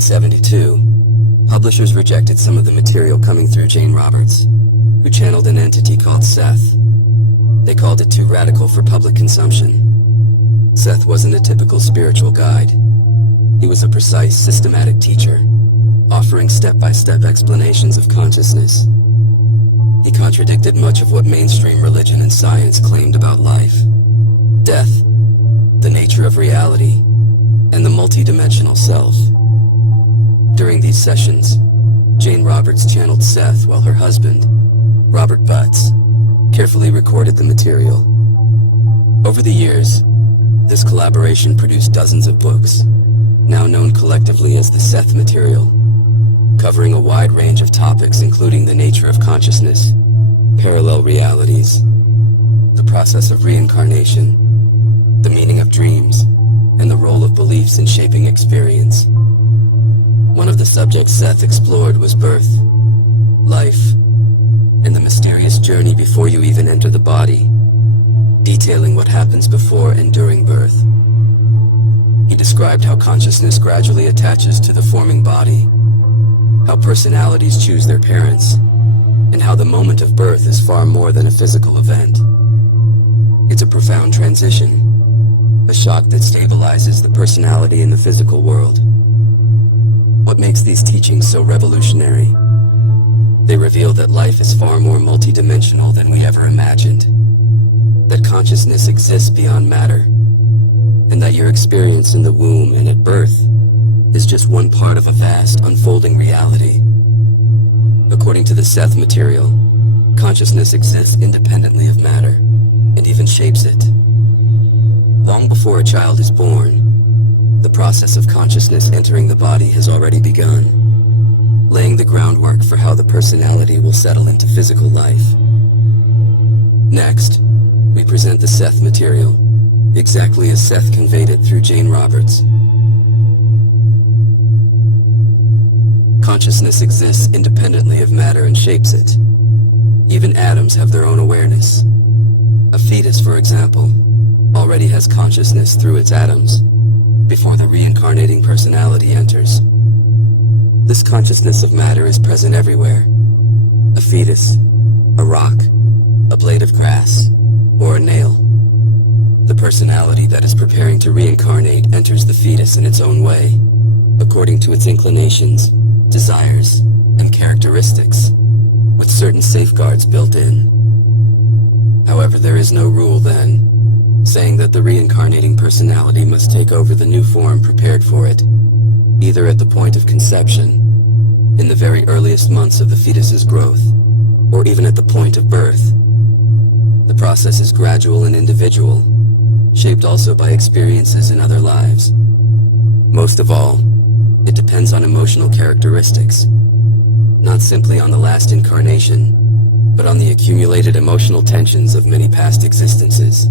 1972, publishers rejected some of the material coming through Jane Roberts, who channeled an entity called Seth. They called it too radical for public consumption. Seth wasn't a typical spiritual guide. He was a precise, systematic teacher, offering step-by-step explanations of consciousness. He contradicted much of what mainstream religion and science claimed about life, death, the nature of reality, and the multidimensional self. During these sessions, Jane Roberts channeled Seth while her husband, Robert Butts, carefully recorded the material. Over the years, this collaboration produced dozens of books, now known collectively as the Seth Material, covering a wide range of topics including the nature of consciousness, parallel realities, the process of reincarnation, the meaning of dreams, and the role of beliefs in shaping experience. One of the subjects Seth explored was birth, life, and the mysterious journey before you even enter the body, detailing what happens before and during birth. He described how consciousness gradually attaches to the forming body, how personalities choose their parents, and how the moment of birth is far more than a physical event. It's a profound transition, a shock that stabilizes the personality in the physical world. What makes these teachings so revolutionary? They reveal that life is far more multidimensional than we ever imagined, that consciousness exists beyond matter, and that your experience in the womb and at birth is just one part of a vast, unfolding reality. According to the Seth Material, consciousness exists independently of matter, and even shapes it. Long before a child is born, the process of consciousness entering the body has already begun, laying the groundwork for how the personality will settle into physical life. Next, we present the Seth Material, exactly as Seth conveyed it through Jane Roberts. Consciousness exists independently of matter and shapes it. Even atoms have their own awareness. A fetus, for example, already has consciousness through its atoms, before the reincarnating personality enters. This consciousness of matter is present everywhere. A fetus, a rock, a blade of grass, or a nail. The personality that is preparing to reincarnate enters the fetus in its own way, according to its inclinations, desires, and characteristics, with certain safeguards built in. However, there is no rule then, saying that the reincarnating personality must take over the new form prepared for it, either at the point of conception, in the very earliest months of the fetus's growth, or even at the point of birth. The process is gradual and individual, shaped also by experiences in other lives. Most of all, it depends on emotional characteristics, not simply on the last incarnation, but on the accumulated emotional tensions of many past existences.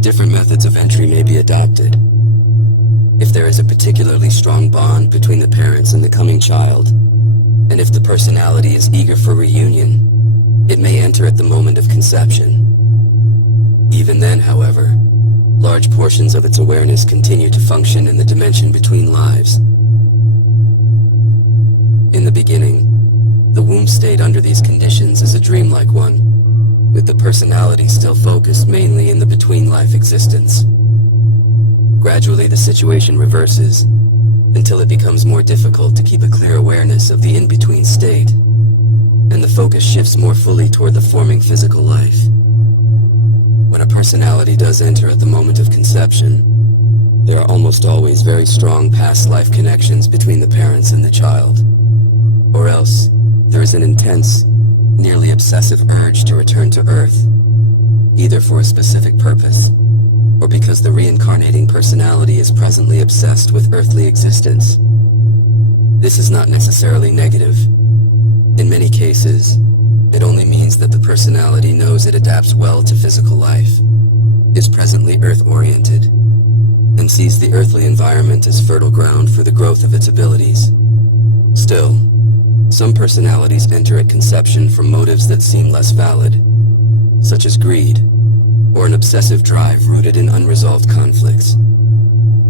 Different methods of entry may be adopted. If there is a particularly strong bond between the parents and the coming child, and if the personality is eager for reunion, it may enter at the moment of conception. Even then, however, large portions of its awareness continue to function in the dimension between lives. In the beginning, the womb stayed under these conditions as a dreamlike one, with the personality still focused mainly in the between-life existence. Gradually, the situation reverses, until it becomes more difficult to keep a clear awareness of the in-between state, and the focus shifts more fully toward the forming physical life. When a personality does enter at the moment of conception, there are almost always very strong past life connections between the parents and the child. Or else, there is an intense, nearly obsessive urge to return to Earth, either for a specific purpose, or because the reincarnating personality is presently obsessed with earthly existence. This is not necessarily negative. In many cases, it only means that the personality knows it adapts well to physical life, is presently Earth-oriented, and sees the earthly environment as fertile ground for the growth of its abilities. Still, some personalities enter at conception for motives that seem less valid, such as greed, or an obsessive drive rooted in unresolved conflicts.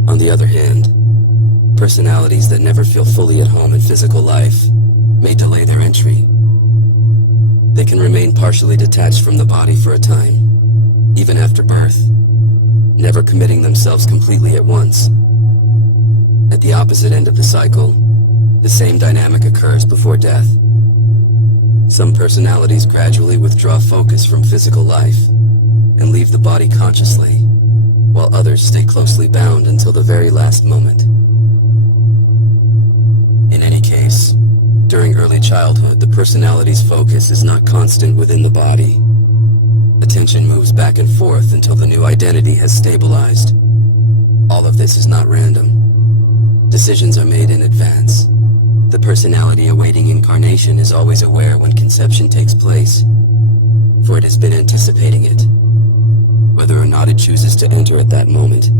On the other hand, Personalities that never feel fully at home in physical life may delay their entry. They can remain partially detached from the body for a time, even after birth, never committing themselves completely at once. At the opposite end of the cycle, the same dynamic occurs before death. Some personalities gradually withdraw focus from physical life and leave the body consciously, while others stay closely bound until the very last moment. In any case, during early childhood, the personality's focus is not constant within the body. Attention moves back and forth until the new identity has stabilized. All of this is not random. Decisions are made in advance. The personality awaiting incarnation is always aware when conception takes place, for it has been anticipating it. Whether or not it chooses to enter at that moment,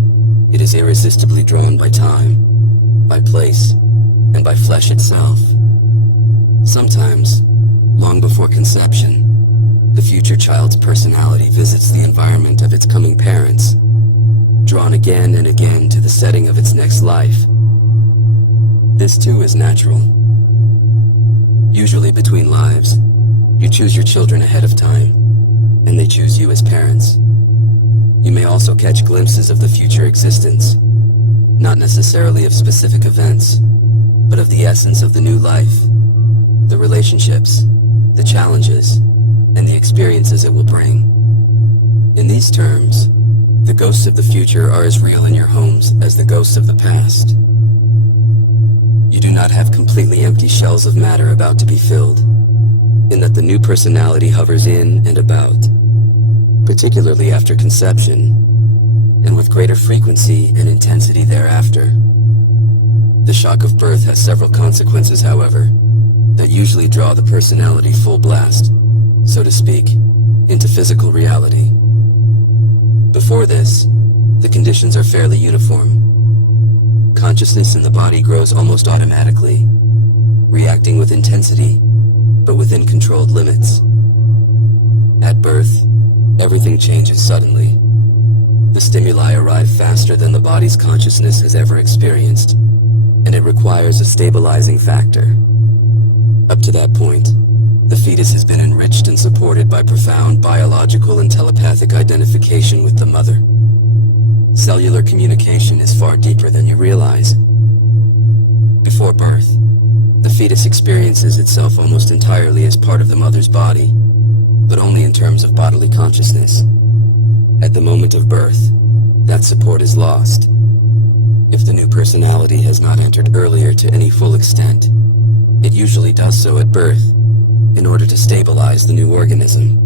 it is irresistibly drawn by time, by place, and by flesh itself. Sometimes, long before conception, the future child's personality visits the environment of its coming parents, drawn again and again to the setting of its next life. This too is natural. Usually between lives, you choose your children ahead of time, and they choose you as parents. You may also catch glimpses of the future existence, not necessarily of specific events, but of the essence of the new life, the relationships, the challenges, and the experiences it will bring. In these terms, the ghosts of the future are as real in your homes as the ghosts of the past. You do not have completely empty shells of matter about to be filled, in that the new personality hovers in and about, particularly after conception, and with greater frequency and intensity thereafter. The shock of birth has several consequences, however, that usually draw the personality full blast, so to speak, into physical reality. Before this, the conditions are fairly uniform. Consciousness in the body grows almost automatically, reacting with intensity, but within controlled limits. At birth, everything changes suddenly. The stimuli arrive faster than the body's consciousness has ever experienced, and it requires a stabilizing factor. Up to that point, the fetus has been enriched and supported by profound biological and telepathic identification with the mother. Cellular communication is far deeper than you realize. Before birth, the fetus experiences itself almost entirely as part of the mother's body, but only in terms of bodily consciousness. At the moment of birth, that support is lost. If the new personality has not entered earlier to any full extent, it usually does so at birth, in order to stabilize the new organism.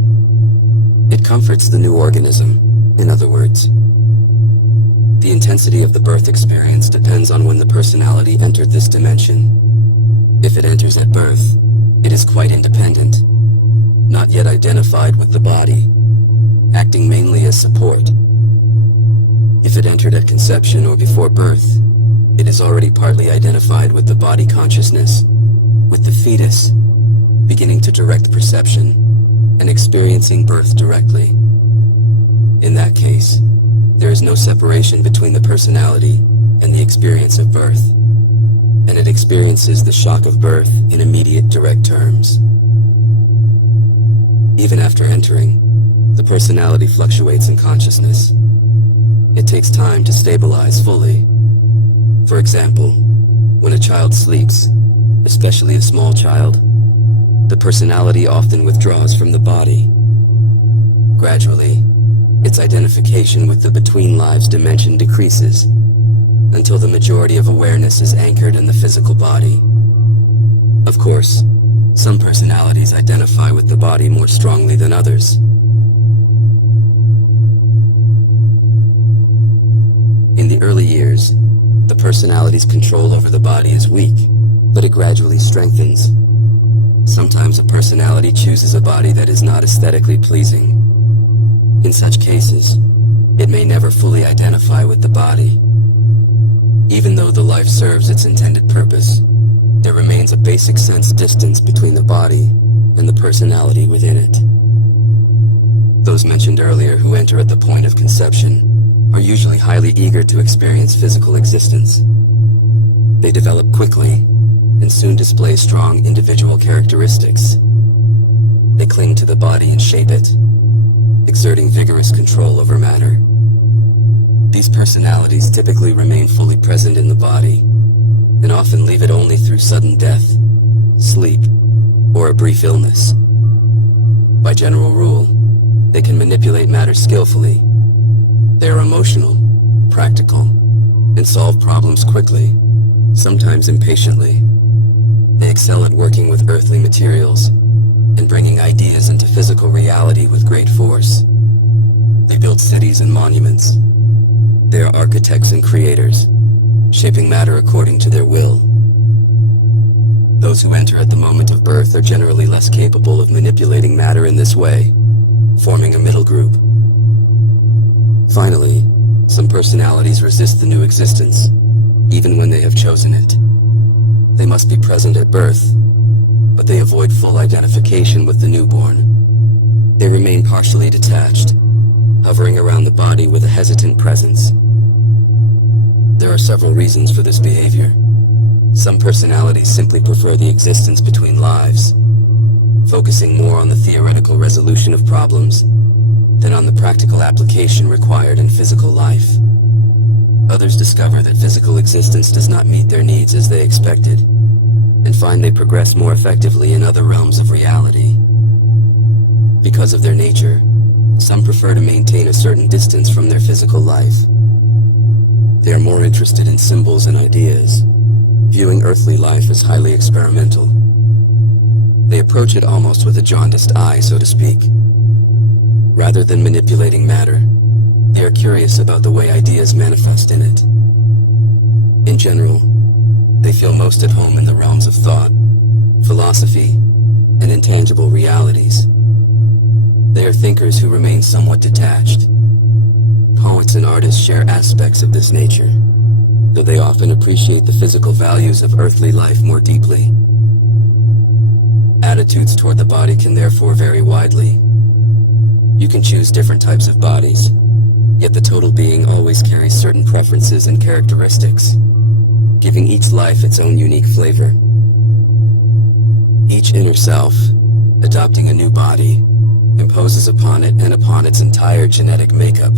It comforts the new organism, in other words. The intensity of the birth experience depends on when the personality entered this dimension. If it enters at birth, it is quite independent, not yet identified with the body, acting mainly as support. If it entered at conception or before birth, it is already partly identified with the body consciousness, with the fetus, beginning to direct perception and experiencing birth directly. In that case, there is no separation between the personality and the experience of birth, and it experiences the shock of birth in immediate direct terms. Even after entering, the personality fluctuates in consciousness. It takes time to stabilize fully. For example, when a child sleeps, especially a small child, the personality often withdraws from the body. Gradually, its identification with the between lives dimension decreases, until the majority of awareness is anchored in the physical body. Of course, some personalities identify with the body more strongly than others. In the early years, the personality's control over the body is weak, but it gradually strengthens. Sometimes a personality chooses a body that is not aesthetically pleasing. In such cases, it may never fully identify with the body. Even though the life serves its intended purpose, there remains a basic sense distance between the body and the personality within it. Those mentioned earlier who enter at the point of conception are usually highly eager to experience physical existence. They develop quickly and soon display strong individual characteristics. They cling to the body and shape it, exerting vigorous control over matter. These personalities typically remain fully present in the body and often leave it only through sudden death, sleep, or a brief illness. By general rule, they can manipulate matter skillfully. They are emotional, practical, and solve problems quickly, sometimes impatiently. They excel at working with earthly materials and bringing ideas into physical reality with great force. They build cities and monuments. They are architects and creators, shaping matter according to their will. Those who enter at the moment of birth are generally less capable of manipulating matter in this way, forming a middle group. Finally, some personalities resist the new existence, even when they have chosen it. They must be present at birth, but they avoid full identification with the newborn. They remain partially detached, hovering around the body with a hesitant presence. There are several reasons for this behavior. Some personalities simply prefer the existence between lives, focusing more on the theoretical resolution of problems than on the practical application required in physical life. Others discover that physical existence does not meet their needs as they expected, and find they progress more effectively in other realms of reality. Because of their nature, some prefer to maintain a certain distance from their physical life. They are more interested in symbols and ideas, viewing earthly life as highly experimental. They approach it almost with a jaundiced eye, so to speak. Rather than manipulating matter, they are curious about the way ideas manifest in it. In general, they feel most at home in the realms of thought, philosophy, and intangible realities. They are thinkers who remain somewhat detached. Poets and artists share aspects of this nature, though they often appreciate the physical values of earthly life more deeply. Attitudes toward the body can therefore vary widely. You can choose different types of bodies, yet the total being always carries certain preferences and characteristics, giving each life its own unique flavor. Each inner self, adopting a new body, imposes upon it and upon its entire genetic makeup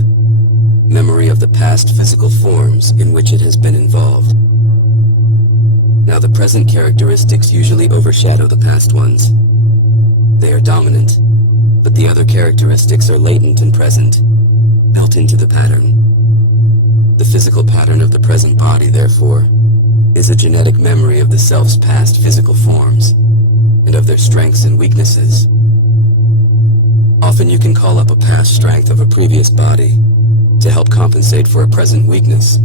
memory of the past physical forms in which it has been involved. Now, the present characteristics usually overshadow the past ones. They are dominant, but the other characteristics are latent and present, built into the pattern. The physical pattern of the present body, therefore, is a genetic memory of the self's past physical forms, and of their strengths and weaknesses. Often you can call up a past strength of a previous body to help compensate for a present weakness.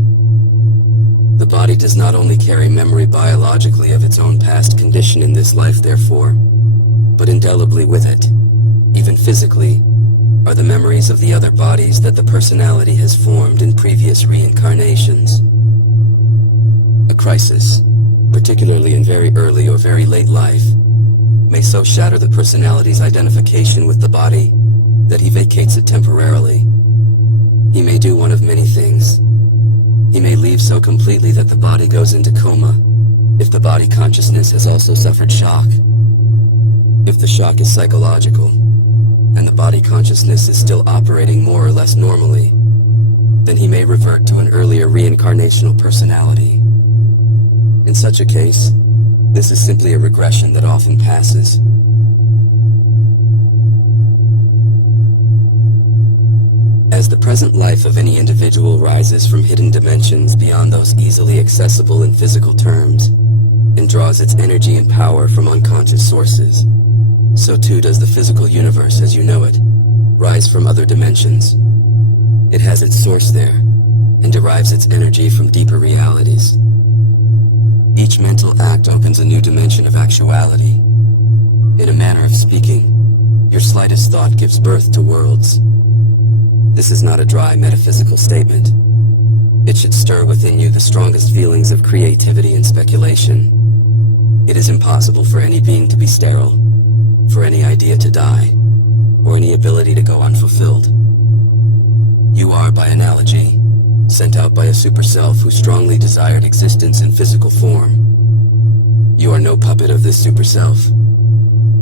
The body does not only carry memory biologically of its own past condition in this life, therefore, but indelibly with it, even physically, are the memories of the other bodies that the personality has formed in previous reincarnations. A crisis, particularly in very early or very late life, may so shatter the personality's identification with the body that he vacates it temporarily. He may do one of many things. He may leave so completely that the body goes into coma, if the body consciousness has also suffered shock. If the shock is psychological, and the body consciousness is still operating more or less normally, then he may revert to an earlier reincarnational personality. In such a case, this is simply a regression that often passes. As the present life of any individual rises from hidden dimensions beyond those easily accessible in physical terms, and draws its energy and power from unconscious sources, so too does the physical universe as you know it rise from other dimensions. It has its source there, and derives its energy from deeper realities. Each mental act opens a new dimension of actuality. In a manner of speaking, your slightest thought gives birth to worlds. This is not a dry metaphysical statement. It should stir within you the strongest feelings of creativity and speculation. It is impossible for any being to be sterile, for any idea to die, or any ability to go unfulfilled. You are, by analogy, sent out by a super-self who strongly desired existence in physical form. You are no puppet of this super-self.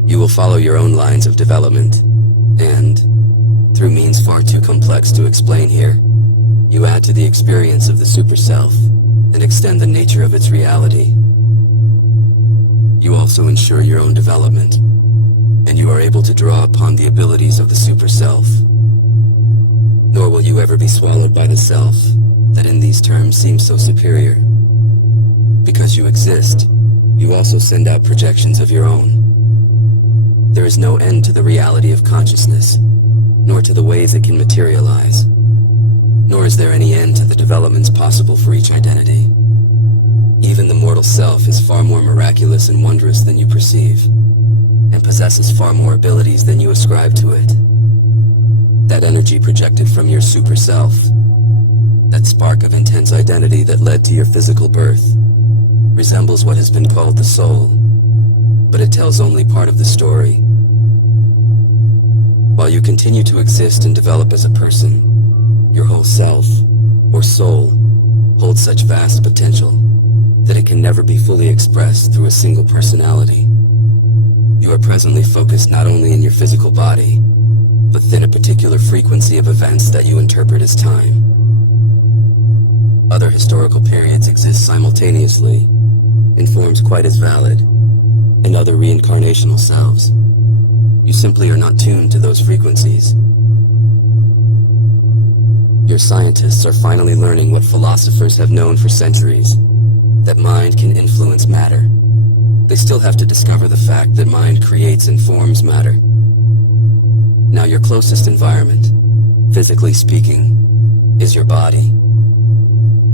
You will follow your own lines of development, and, through means far too complex to explain here, you add to the experience of the super-self and extend the nature of its reality. You also ensure your own development, and you are able to draw upon the abilities of the super-self. Nor will you ever be swallowed by the self that in these terms seems so superior. Because you exist, you also send out projections of your own. There is no end to the reality of consciousness, nor to the ways it can materialize. Nor is there any end to the developments possible for each identity. Even the mortal self is far more miraculous and wondrous than you perceive, and possesses far more abilities than you ascribe to it. That energy projected from your super self, that spark of intense identity that led to your physical birth, resembles what has been called the soul, but it tells only part of the story. While you continue to exist and develop as a person, your whole self, or soul, holds such vast potential that it can never be fully expressed through a single personality. You are presently focused not only in your physical body, but within a particular frequency of events that you interpret as time. Other historical periods exist simultaneously, in forms quite as valid, and other reincarnational selves. You simply are not tuned to those frequencies. Your scientists are finally learning what philosophers have known for centuries, that mind can influence matter. They still have to discover the fact that mind creates and forms matter. Now your closest environment, physically speaking, is your body.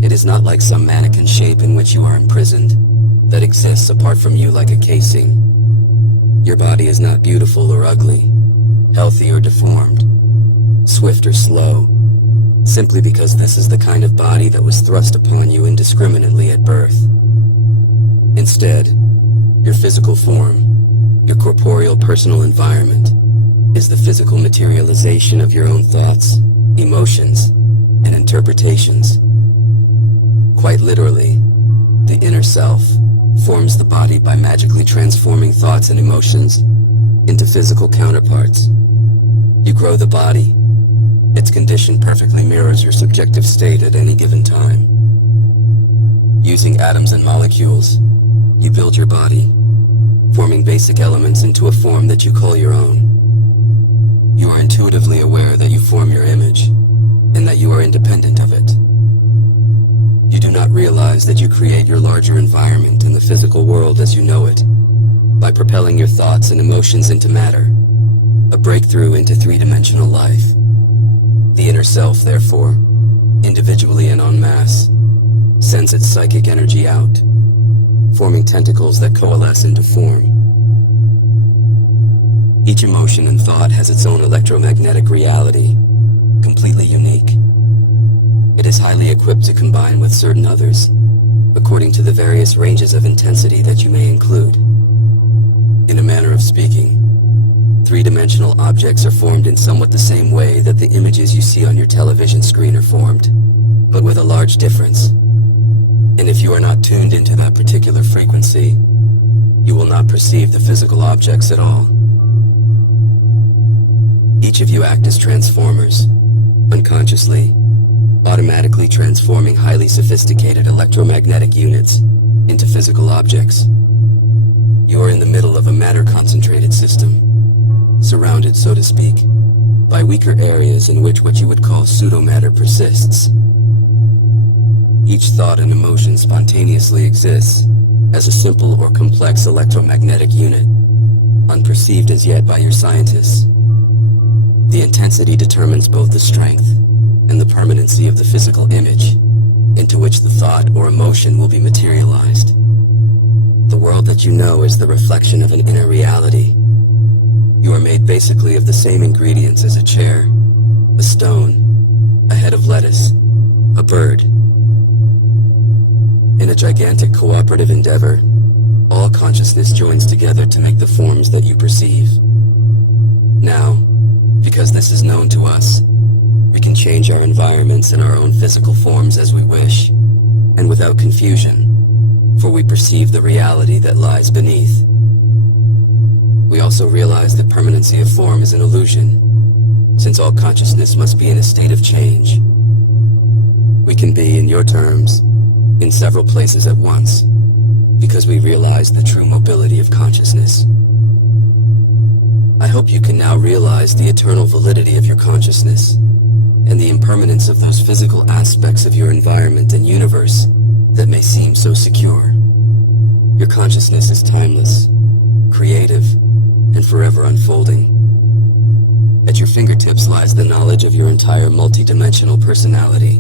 It is not like some mannequin shape in which you are imprisoned, that exists apart from you like a casing. Your body is not beautiful or ugly, healthy or deformed, swift or slow, simply because this is the kind of body that was thrust upon you indiscriminately at birth. Instead, your physical form, your corporeal personal environment, is the physical materialization of your own thoughts, emotions, and interpretations. Quite literally, the inner self forms the body by magically transforming thoughts and emotions into physical counterparts. You grow the body. Its condition perfectly mirrors your subjective state at any given time. Using atoms and molecules, you build your body, forming basic elements into a form that you call your own. You are intuitively aware that you form your image, and that you are independent of it. You do not realize that you create your larger environment in the physical world as you know it, by propelling your thoughts and emotions into matter, a breakthrough into three-dimensional life. The inner self, therefore, individually and en masse, sends its psychic energy out, forming tentacles that coalesce into form. Each emotion and thought has its own electromagnetic reality, completely unique. It is highly equipped to combine with certain others, according to the various ranges of intensity that you may include. In a manner of speaking, three-dimensional objects are formed in somewhat the same way that the images you see on your television screen are formed, but with a large difference. And if you are not tuned into that particular frequency, you will not perceive the physical objects at all. Each of you act as transformers, unconsciously, automatically transforming highly sophisticated electromagnetic units into physical objects. You are in the middle of a matter-concentrated system, surrounded, so to speak, by weaker areas in which what you would call pseudomatter persists. Each thought and emotion spontaneously exists as a simple or complex electromagnetic unit, unperceived as yet by your scientists. The intensity determines both the strength and the permanency of the physical image into which the thought or emotion will be materialized. The world that you know is the reflection of an inner reality. You are made basically of the same ingredients as a chair, a stone, a head of lettuce, a bird. In a gigantic cooperative endeavor, all consciousness joins together to make the forms that you perceive. Now, because this is known to us, we can can change our environments and our own physical forms as we wish, and without confusion, for we perceive the reality that lies beneath. We also realize that permanency of form is an illusion, since all consciousness must be in a state of change. We can be, in your terms, in several places at once, because we realize the true mobility of consciousness. I hope you can now realize the eternal validity of your consciousness, and the impermanence of those physical aspects of your environment and universe that may seem so secure. Your consciousness is timeless, creative, and forever unfolding. At your fingertips lies the knowledge of your entire multidimensional personality,